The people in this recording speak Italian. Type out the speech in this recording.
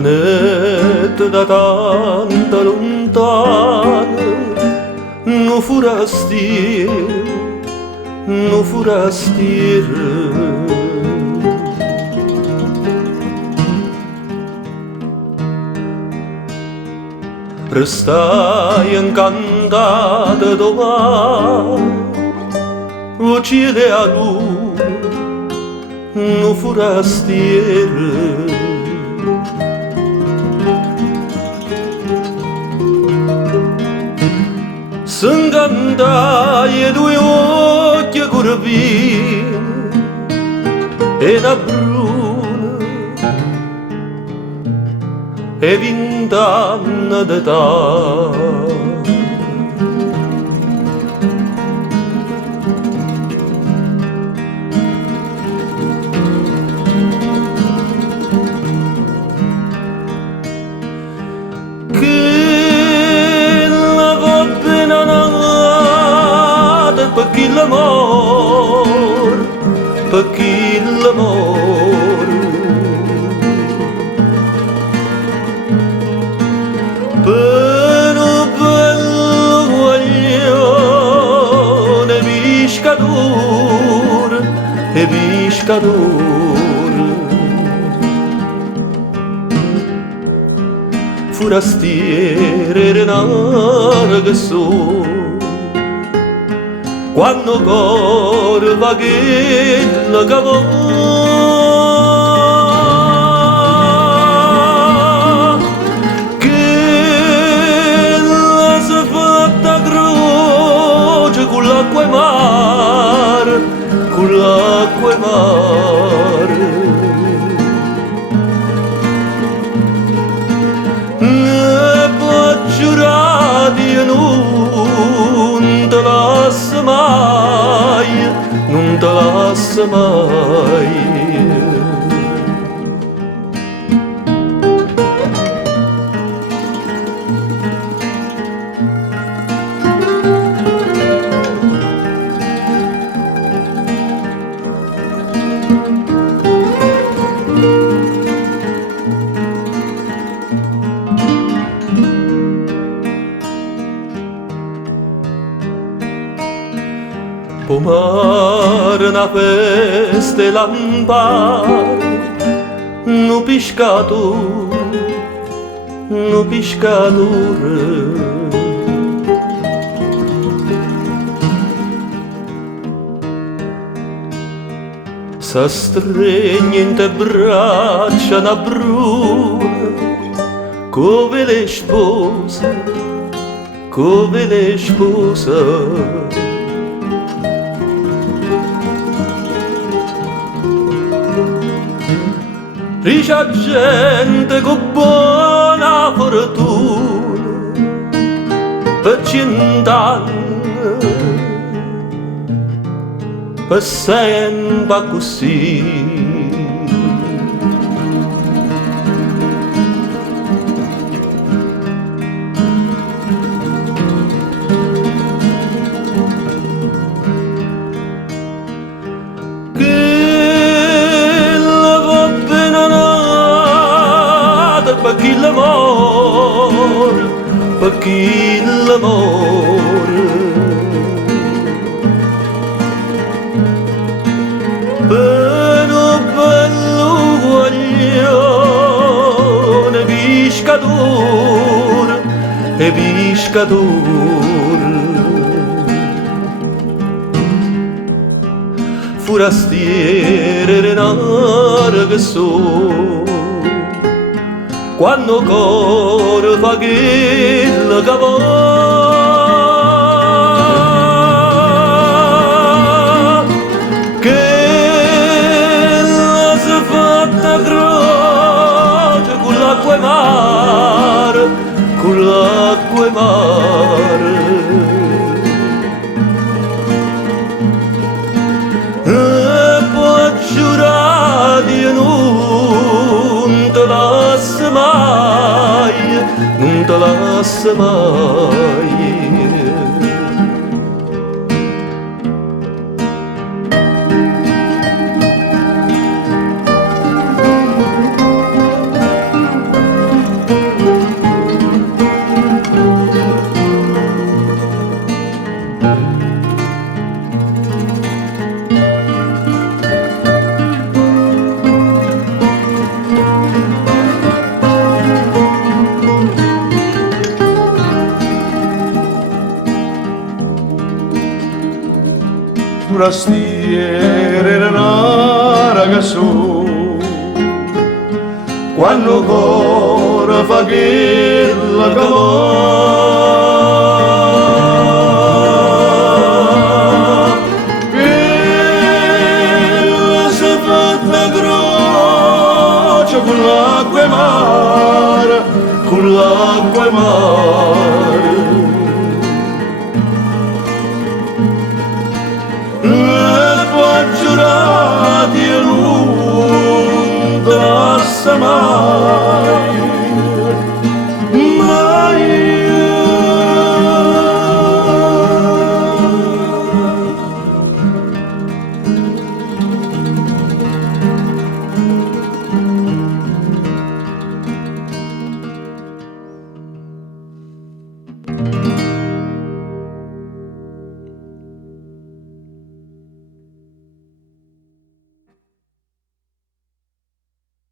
venete da tanta lontana, no forastiero, no forastiero. Restai incantata domani, o cielo e a luna, no forastiero. S'incantai e due occhi curvini e una bruna e 20 anni d'età. Per chi l'amor, per chi l'amor, per un bello guaglione pescatore e pescatore, forastiere renare che so. Quando cor va che la cavò, che la si fatta croce con l'acqua e mare, con l'acqua e mare. Ne può giurare e non te lascia mai, non te lascia mai. Pomare una festa e lampare, no pescatore, no pescatore. S'astregne in te braccia una bruna, come le spose, come le spose. Riccia gente con buona fortuna per 100 anni, per sempre così. Per chi l'amor, per chi l'amor, per un bello guaglione pescatore e pescatore, forastiere renare che so. Quando cor fa che la cavò, che la si fatta croce con l'acqua e mare, con l'acqua e mare. E può giurare di non te lascia mai, non te lascia mai. Forastiere era una ragazza quando ancora fa che la